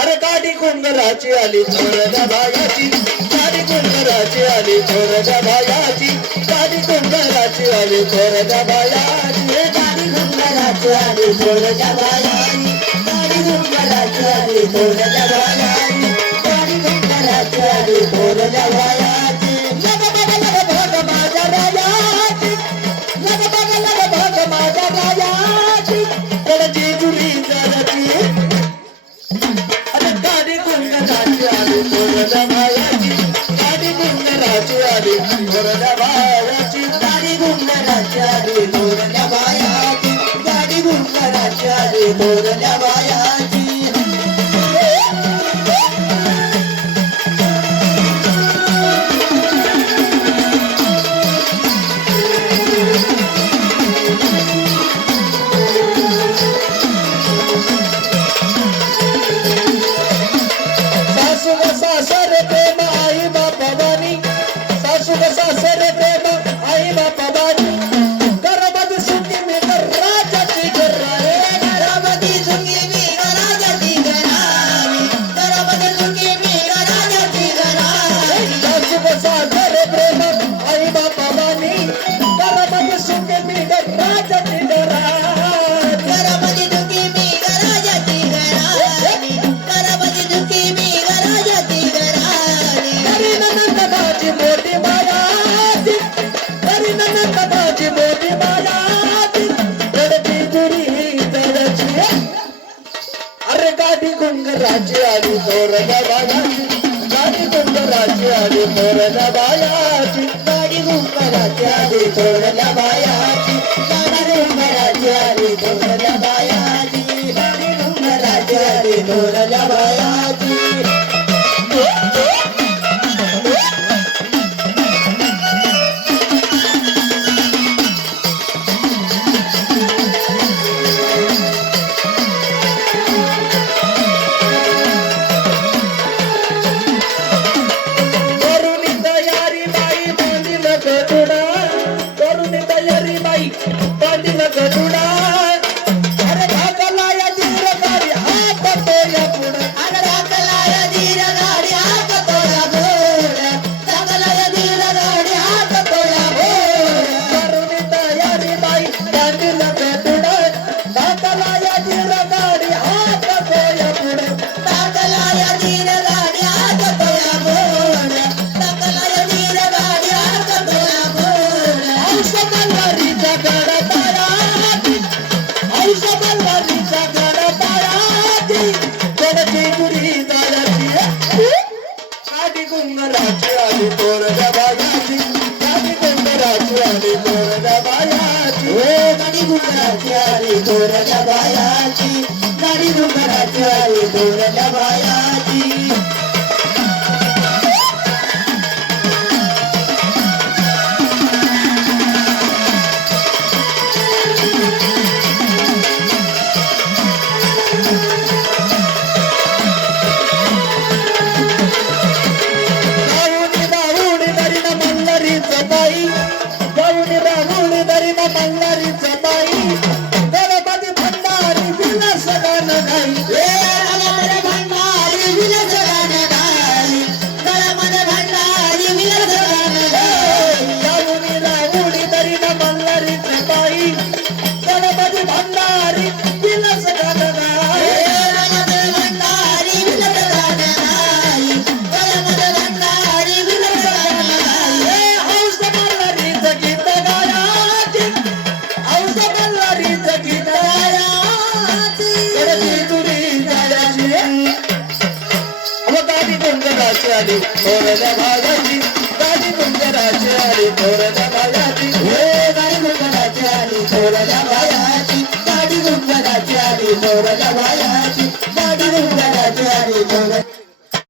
अरे गाडी घुंगराची आली छोरड्या भागाची गाडी घुंगराची आली छोरड्या भागाची गाडी घुंगराची आली छोरड्या भागाची गाडी घुंगराची आली छोरड्या भागाची गाडी घुंगराची आली छोरड्या भागाची गाडी घुंगराची आली छोरड्या ಧನ್ಯವಾದ नगाची अरे गाठी घुंगराची आली मोर बाया गाठी घुंगराची आली मोर बायाची गाडी घुंगराची कुंदराची आली कोरड्या बागाची. गाणी कुंदराची आली कोरड्या बायाची. हे गाणी कुंदराची आली कोरड्या बायाची. गाणी कुंदराची आली कोरड्या बाया ಕಲ್ಲರಿ आली थोरल्या भागाची गाडी आली भागाची हे गाडी आली भागाची गाडी आली भागाची